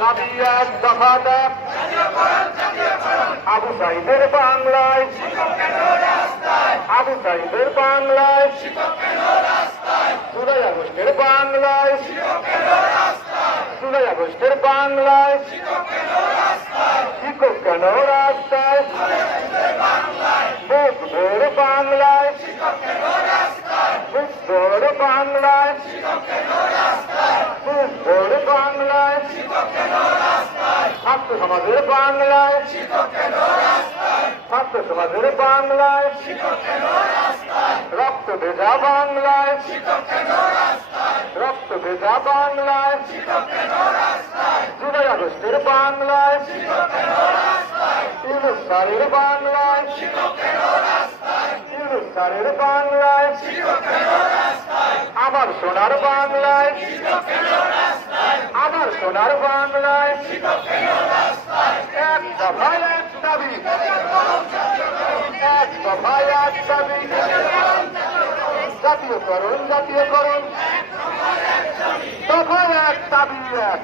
দাবি এক দফা আবু সাইদের বাংলায়। আবু সাইদের বাংলায়। জুলাই আগস্টের বাংলায়। জুলাই আগস্টের বাংলায়। শিক্ষক কেন রাস্তায়? বুক ভোর বাংলায়। বুক ভোর বাংলায় বাংলায়। ছাত্র সমাজের বাংলায়। ছাত্র সমাজের বাংলায়। রক্ত ভেজা বাংলায়। রক্ত ভেজা বাংলায়। জুলাই আগস্টের বাংলায়। ইউনুস স্যারের বাংলায়। ইউনুস স্যারের বাংলায়। আমার সোনার বাংলায়। আমার সোনার এক দফায় এক দাবি। এক দফায় এক দাবি। জাতীয়করণ জাতীয়করণ। দফায় এক দাবি এক।